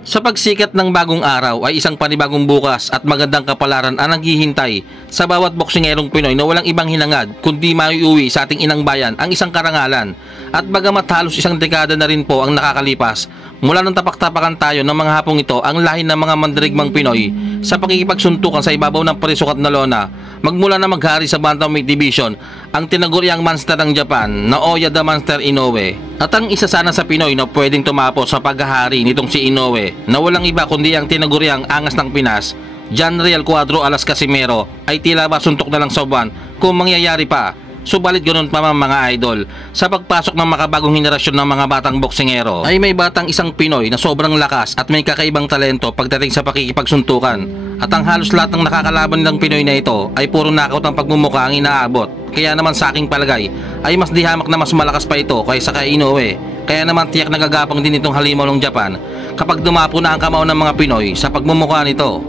Sa pagsikat ng bagong araw ay isang panibagong bukas at magandang kapalaran ang naghihintay sa bawat boksingerong Pinoy na walang ibang hinangad kundi maiuwi sa ating inang bayan ang isang karangalan. At bagamat halos isang dekada na rin po ang nakakalipas mula nang tapak-tapakan tayo ng mga hapong ito ang lahi ng mga mandirigmang Pinoy sa pakikipagsuntukan sa ibabaw ng parisukat na lona, magmula na maghari sa Bantamweight Division ang tinaguriang monster ng Japan, Naoya the Monster Inoue. At ang isa sana sa Pinoy na pwedeng tumapos sa paghahari nitong si Inoue na walang iba kundi ang tinaguriang angas ng Pinas, John Real Cuadro Alas Casimero, ay tila ba suntok na lang sa buwan kung mangyayari pa. Subalit ganoon pa man mga idol, sa pagpasok ng makabagong henerasyon ng mga batang boksingero ay may batang isang Pinoy na sobrang lakas at may kakaibang talento pagdating sa pakikipagsuntukan. At ang halos lahat ng nakakalaban ng Pinoy na ito ay puro knockout ang pagmumukha ang inaabot. Kaya naman sa aking palagay ay mas dihamak na mas malakas pa ito kaysa kay Inoue. Kaya naman tiyak nagagapang din itong halimaw ng Japan kapag dumapo na ang kamao ng mga Pinoy sa pagmumukha nito.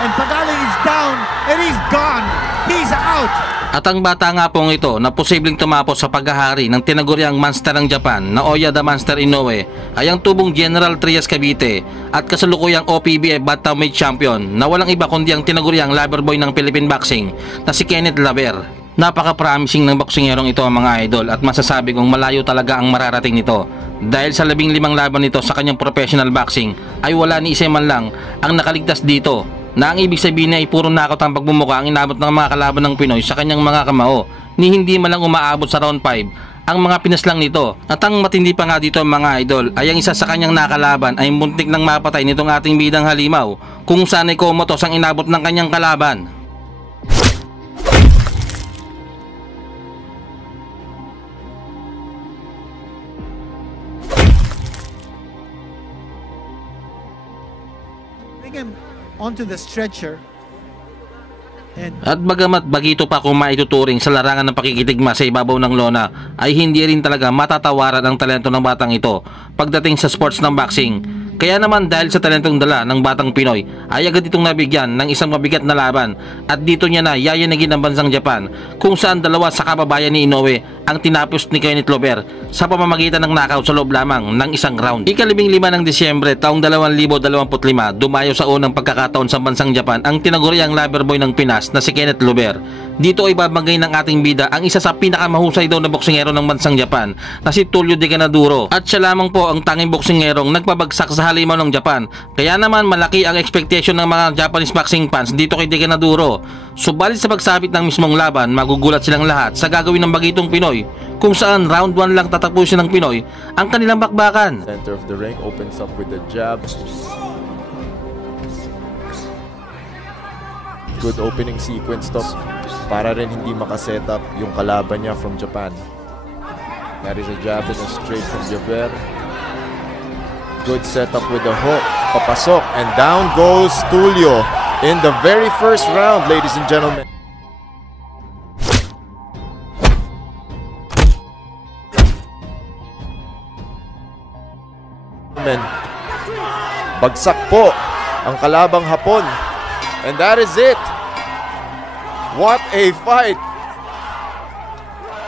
And Pagaling is down and he's gone. He's out. At ang bata nga pong ito na posibleng tumapos sa paghahari ng tinaguriang monster ng Japan, Naoya the Monster Inoue, ay ang tubong General Trias Cavite at kasalukuyang OPBF Bantamweight Champion na walang iba kundi ang tinaguriang loverboy ng Philippine Boxing na si Kenneth Laver. Napaka-promising ng boksingerong ito ang mga idol at masasabi kong malayo talaga ang mararating nito. Dahil sa 15 laban nito sa kanyang professional boxing ay wala ni isa man lang ang nakaligtas dito, na ang ibig sabihin ay puro knockout ang pagmumukha ang inabot ng mga kalaban ng Pinoy sa kanyang mga kamao, ni hindi man lang umaabot sa round 5 ang mga pinaslang nito. At ang matindi pa nga dito mga idol ay ang isa sa kanyang nakalaban ay muntik nang mapatay nitong ating bidang halimaw kung saan ay komotos ang inabot ng kanyang kalaban. Him onto the stretcher. At bagamat bagito pa kung maituturing sa larangan ng pakikitigma sa ibabaw ng lona, ay hindi rin talaga matatawaran ang talento ng batang ito pagdating sa sports ng boxing. Kaya naman dahil sa talentong dala ng batang Pinoy ay agad itong nabigyan ng isang mabigat na laban at dito niya na yayanagin ang bansang Japan kung saan dalawa sa kababayan ni Inoue ang tinapos ni Kenneth Laver sa pamamagitan ng knockout sa loob lamang ng isang round. Ika-15 ng Disyembre taong 2025 dumayo sa unang pagkakataon sa bansang Japan ang tinaguriang loverboy ng Pinas na si Kenneth Laver. Dito ay babagay ng ating bida ang isa sa pinakamahusay daw na boksingero ng bansang Japan na si Tulio De Canaduro at siya lamang po ang tanging boksingerong nagpabagsak sa halimaw ng Japan. Kaya naman malaki ang expectation ng mga Japanese boxing fans dito kay De Canaduro. Subalit sa pagsabit ng mismong laban, magugulat silang lahat sa gagawin ng bagitong Pinoy kung saan round 1 lang tatapusin ng Pinoy ang kanilang bakbakan. Center of the ring opens up with the jab. Good opening sequence to para rin hindi makaset up yung kalaban niya from Japan. That is a jab and a straight from Jaber. Good setup with the hook. Papasok and down goes Tulio in the very first round, ladies and gentlemen. Bagsak po ang kalabang Hapon. And that is it. What a fight.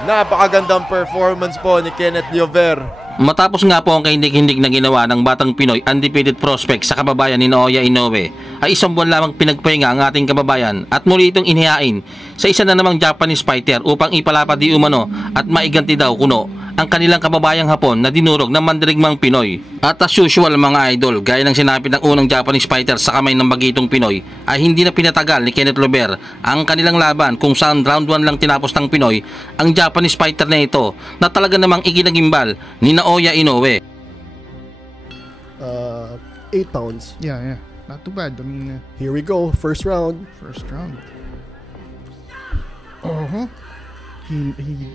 Napakagandang performance po ni Kenneth Laver. Matapos nga po ang kahindig-hindig na ginawa ng batang Pinoy undefeated prospect sa kababayan ni Naoya Inoue, ay isang buwan lamang pinagpahinga ang ating kababayan at muli itong inihain sa isa na namang Japanese fighter upang ipalapad di umano at maiganti daw kuno ang kanilang kababayang Hapon na dinurog ng mandirigmang Pinoy. At as usual mga idol, gaya ng sinapit ng unang Japanese fighter sa kamay ng bagitong Pinoy, ay hindi na pinatagal ni Kenneth Laver ang kanilang laban kung saan round 1 lang tinapos ng Pinoy ang Japanese fighter na ito na talaga namang ikinagimbal ni Naoya Inoue. 8 pounds. Yeah. Not too bad. I mean, Here we go. First round. first round. He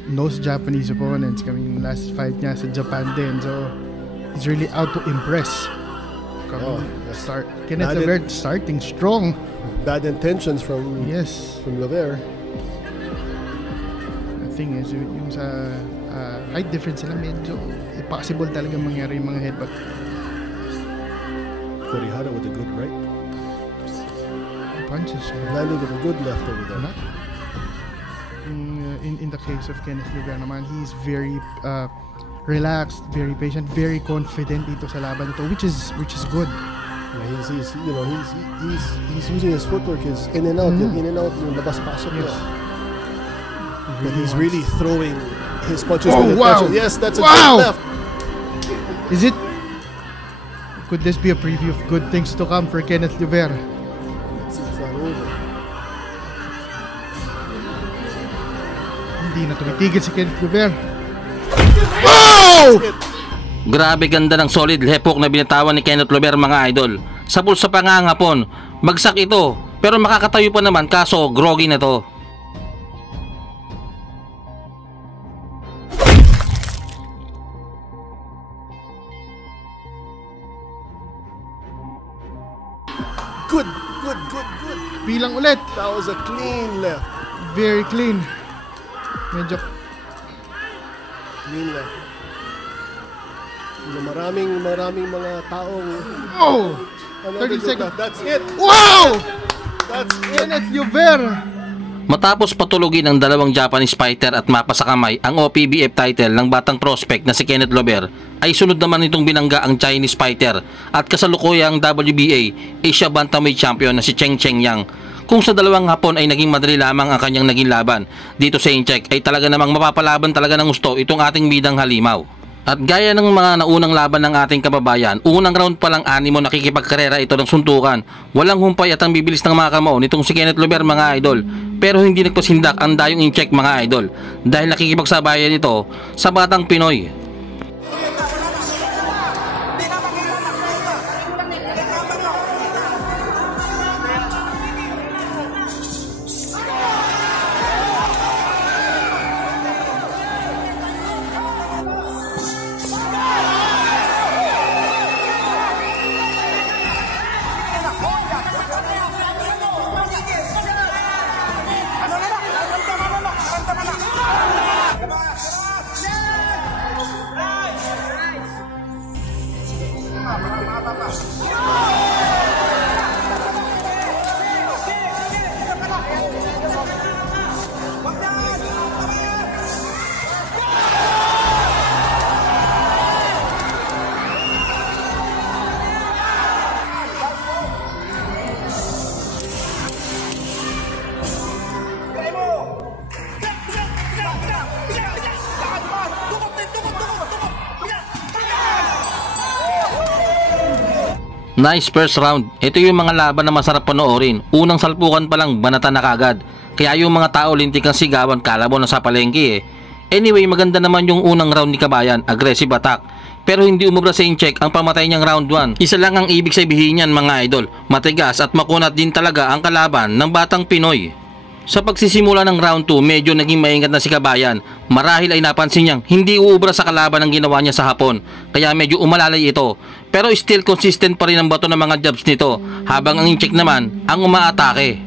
knows Japanese opponents. I mean, last fight niya sa Japan din. So, he's really out to impress. Kenneth Laver starting strong. Bad intentions from Laver. The thing is, yung sa height difference sila medyo possible talaga mangyari yung mga headbutt. Kurihara with a good right. Punches. Landed with a good left over there. Not. In the case of Kenneth Lubera naman, he's very relaxed, very patient, very confident dito sa laban ito, which is good. Yeah, he's using his footwork, his in and out, yung in and out, yung labas pasok niya. But he's really throwing his punches with intention. Yes, that's a good left. Is it? Could this be a preview of good things to come for Kenneth Lubera? It's not over. Hindi na tumitigil si Kenneth Lubera. Oh! Grabe ganda ng solid left hook na binatawan ni Kenneth Lubera, mga idol. Sa bulsa pangangapon, bagsak ito, pero makakatayo pa naman, kaso groggy na to. Good. Bilang ulit. That was a clean left. Very clean. Medyo Clean left. Maraming mga taong. oh! Another 30 good seconds. left. That's it. Wow! That's it. Kenneth Lubera. Matapos patulugin ng dalawang Japanese fighter at mapa sa kamay ang OPBF title ng batang prospect na si Kenneth Lubera, ay sunod naman itong binangga ang Chinese fighter at kasalukuyang WBA Asia Bantamweight Champion na si Cheng Cheng Yang. Kung sa dalawang hapon ay naging madali lamang ang kanyang naging laban, dito sa Incheck ay talaga namang mapapalaban talaga ng gusto itong ating bidang halimaw. At gaya ng mga naunang laban ng ating kababayan, unang round pa lang animo nakikipagkarera ito ng suntukan. Walang humpay at ang bibilis ng mga kamao nitong si Kenneth Lubera, mga idol. Pero hindi nagpasindak ang dayong Incheck, mga idol, dahil nakikipagsabayan ito sa batang Pinoy. Nice first round. Ito yung mga laban na masarap panoorin. Unang salpukan pa lang, banata na kagad. Kaya yung mga tao lintik ang sigawan, kala mo na sa palengke eh. Anyway, maganda naman yung unang round ni Kabayan, aggressive attack. Pero hindi umubra sa Incheck ang pamatay niyang round 1. Isa lang ang ibig sabihin niyan, mga idol. Matigas at makunat din talaga ang kalaban ng batang Pinoy. Sa pagsisimula ng round 2, medyo naging maingat na si Kabayan. Marahil ay napansin niyang hindi uubra sa kalaban ang ginawa niya sa hapon, kaya medyo umalalay ito. Pero still consistent pa rin ang bato ng mga jabs nito, habang ang Incheck naman ang umaatake.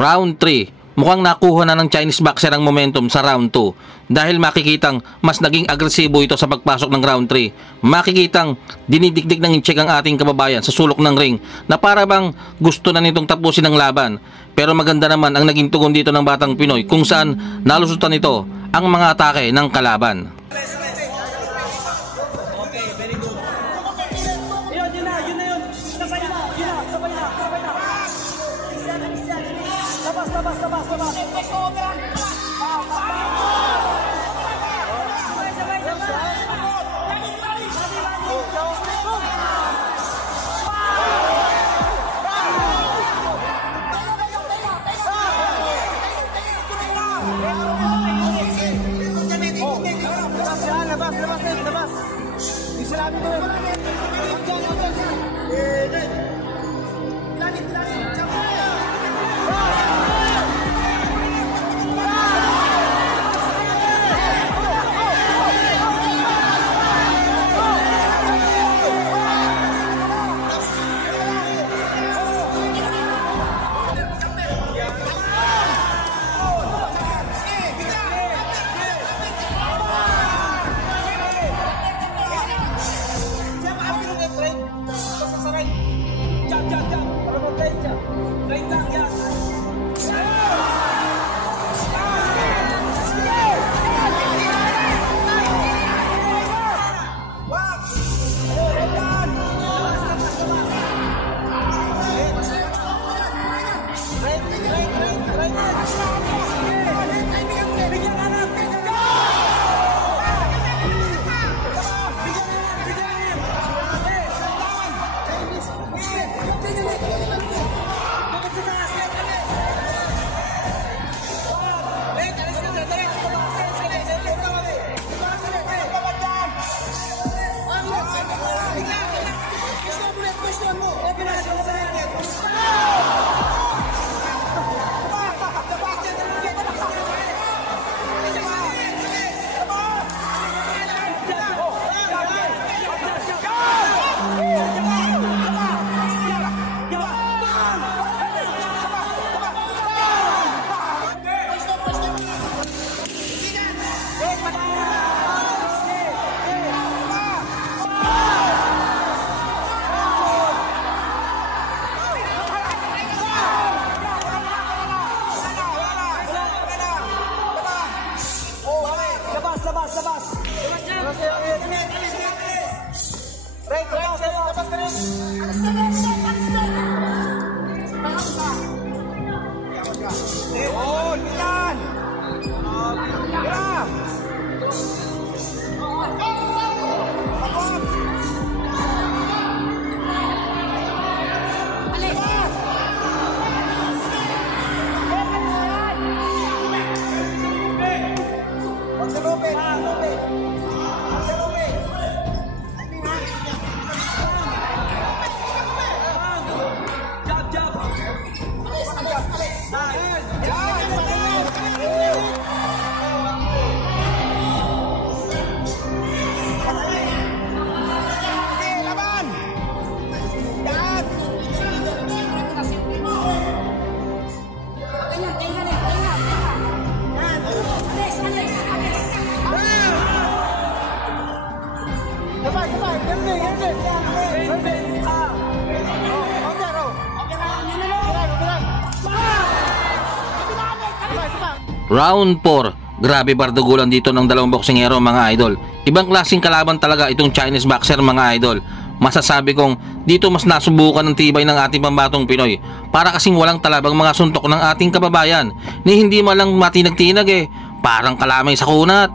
Round 3, mukhang nakuha na ng Chinese boxer ang momentum sa round 2 dahil makikitang mas naging agresibo ito sa pagpasok ng round 3. Makikitang dinidikdik ng incheck ang ating kababayan sa sulok ng ring na para bang gusto na nitong tapusin ang laban. Pero maganda naman ang naging tugon dito ng batang Pinoy kung saan nalusutan nito ang mga atake ng kalaban. Round 4, grabe bardugulan dito ng dalawang boksingero mga idol. Ibang klaseng kalaban talaga itong Chinese boxer mga idol. Masasabi kong dito mas nasubukan ng tibay ng ating pambatong Pinoy. Para kasing walang talabang mga suntok ng ating kababayan. Ni hindi malang matinag-tinag eh. Parang kalamay sa kunat.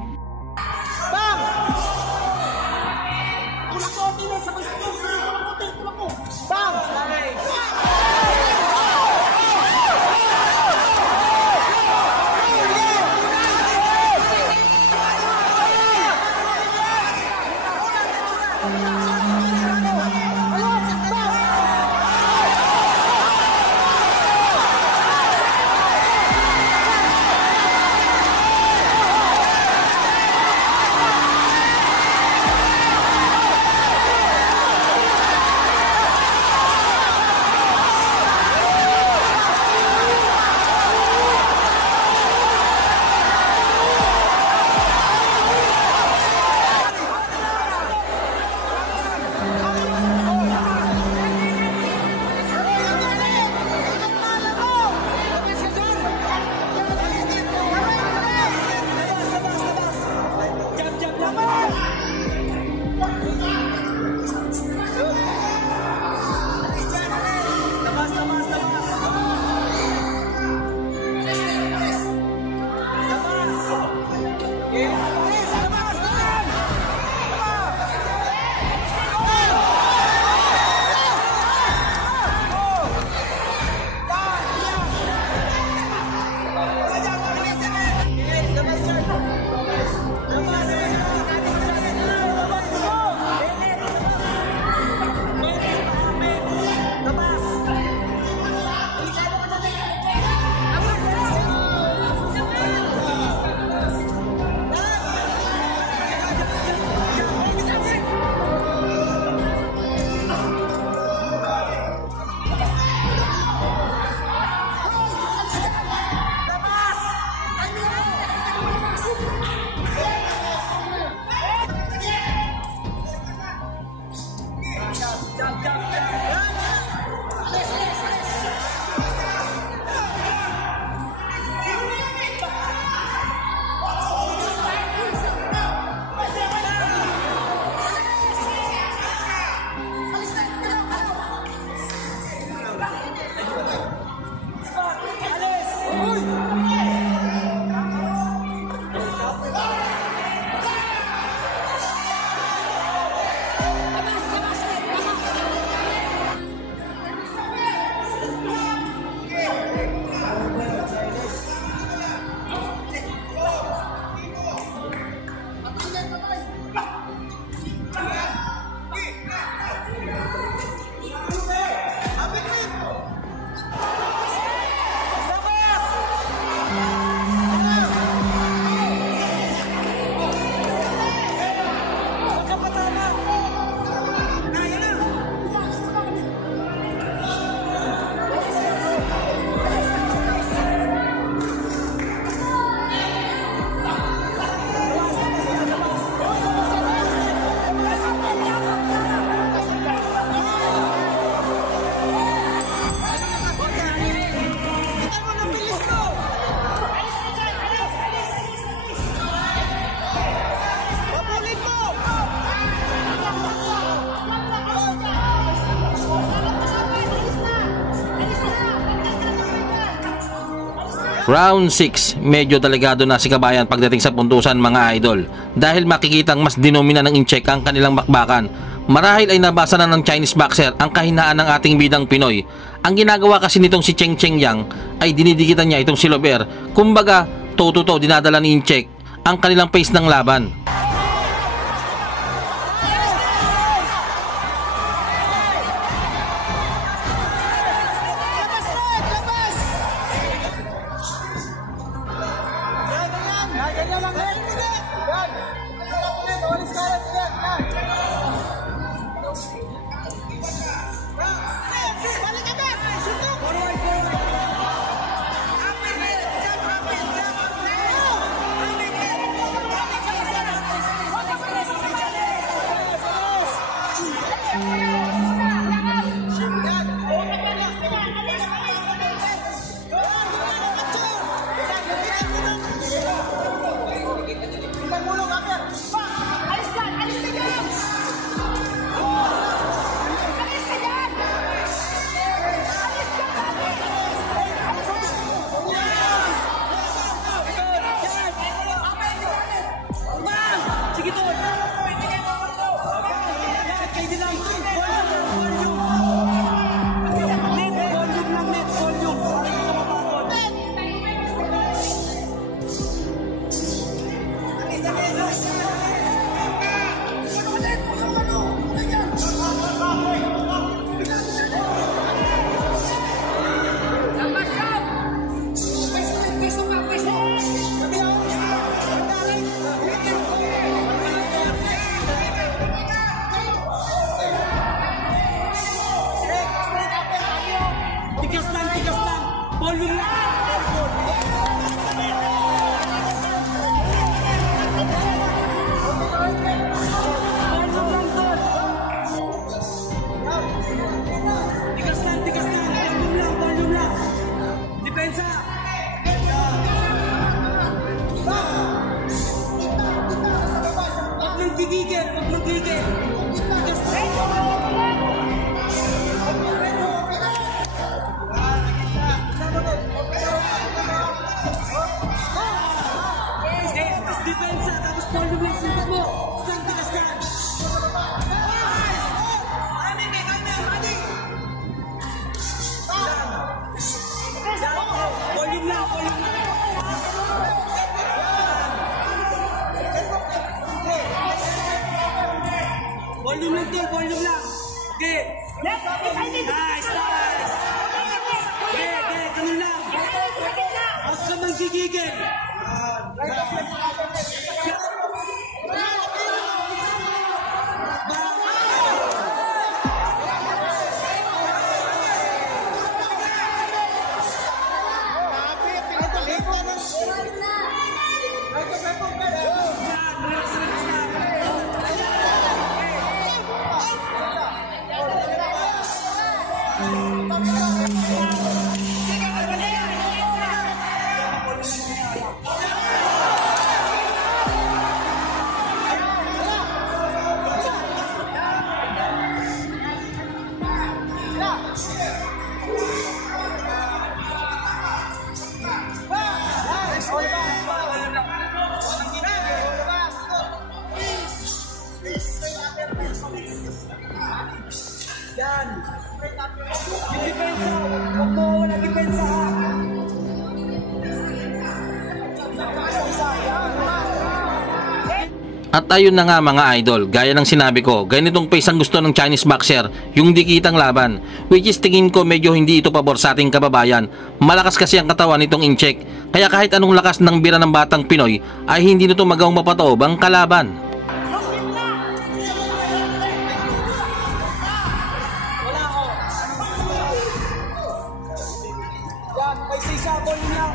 Round 6, medyo delikado na si Kabayan pagdating sa puntusan mga idol dahil makikitang mas dinomina ng incheck ang kanilang bakbakan. Marahil ay nabasa na ng Chinese boxer ang kahinaan ng ating bidang Pinoy. Ang ginagawa kasi nitong si Cheng Cheng Yang ay dinidikitan niya itong si Lover. Kumbaga, to dinadala ni incheck ang kanilang pace ng laban. Magdepensa, tapos volume lang sunod mo. Isang tigas ka. Volume lang, volume lang. Volume lang to, volume lang. Okay. Nice, nice. Okay, ganun lang. Huwag ka magigigil. Yan. Depensa. Huwag mo wala depensa ha. At ayun na nga mga idol, gaya ng sinabi ko, ganitong pace ang gusto ng Chinese boxer, yung dikitang laban, which is tingin ko medyo hindi ito pabor sa ating kababayan. Malakas kasi ang katawan nitong Incheck, kaya kahit anong lakas ng bira ng batang Pinoy ay hindi nito magawang mapataob ang kalaban. Yan, may sisa, volume lang.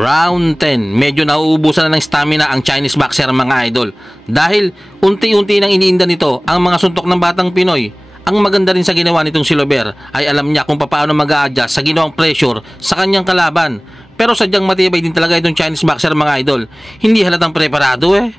Round 10, medyo nauubusan na ng stamina ang Chinese boxer mga idol. Dahil unti-unti nang iniinda nito ang mga suntok ng batang Pinoy. Ang maganda rin sa ginawa nitong si Lover ay alam niya kung paano mag-a-adjust sa ginawang pressure sa kanyang kalaban. Pero sadyang matibay din talaga itong Chinese boxer mga idol. Hindi halatang preparado eh.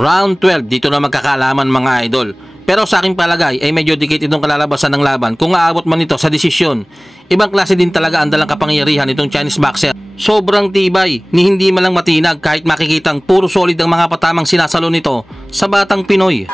Round 12, dito na magkakaalaman mga idol. Pero sa aking palagay ay medyo dikit itong kalalabasan ng laban kung aabot man ito sa desisyon. Ibang klase din talaga ang dalang kapangyarihan nitong Chinese boxer. Sobrang tibay, ni hindi malang matinag kahit makikitang puro solid ang mga patamang sinasalo nito sa batang Pinoy.